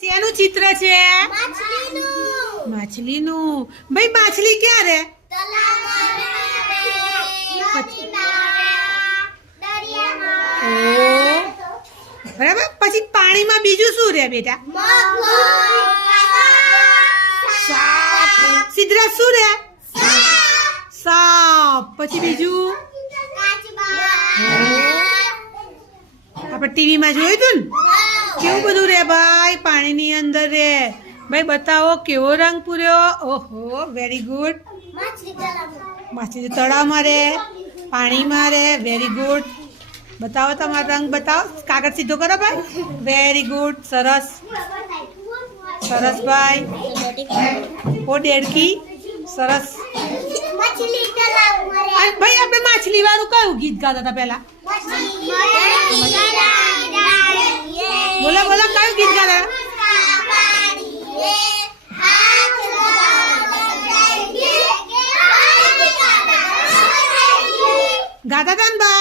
શેનું ચિત્ર છે? માછલીનું. ભાઈ માછલી ક્યાં રે? બરાબર. પછી પાણીમાં બીજું શું રે બેટા? સાપ. સિદ્ધરાજ શું રે? સાપ. પછી બીજું આપણે ટીવીમાં જોયું હતું ને કેવું બધું રે ભાઈ પાણીની અંદર રે. ભાઈ બતાવો કેવો રંગ પૂર્યો. ઓહો વેરી ગુડ. માછલી તળાવમાં રે, પાણીમાં રે. Very good. બતાવો તમારો રંગ બતાવો. કાગળ સીધો કરો ભાઈ. Very good. સરસ સરસ ભાઈ. ઓ ડેડકી. સરસ. ભાઈ આપણે માછલી વાળું કયું ગીત ગાતા હતા પેલા? બોલો બોલો કયું ગીત ગાતા? ગાતા હતા ને બા?